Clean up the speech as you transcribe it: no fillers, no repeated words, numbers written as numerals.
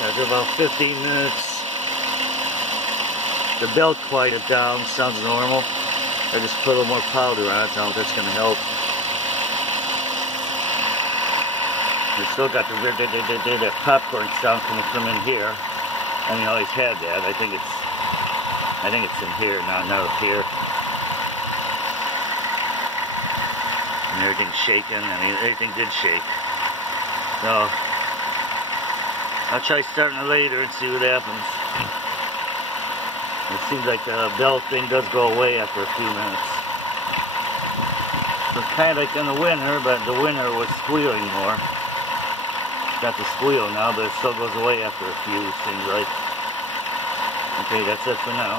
After about 15 minutes, the belt quieted down, sounds normal. I just put a little more powder on it, I don't know if that's going to help. We still got the popcorn sound coming from in here. I mean, I always had that. I think it's in here, not up here. And everything's shaking. I mean, everything did shake. So I'll try starting it later and see what happens. It seems like the belt thing does go away after a few minutes. So it's kind of like in the winter, but the winter was squealing more. Got the squeal now, but it still goes away after a few, seems like. Okay, that's it for now.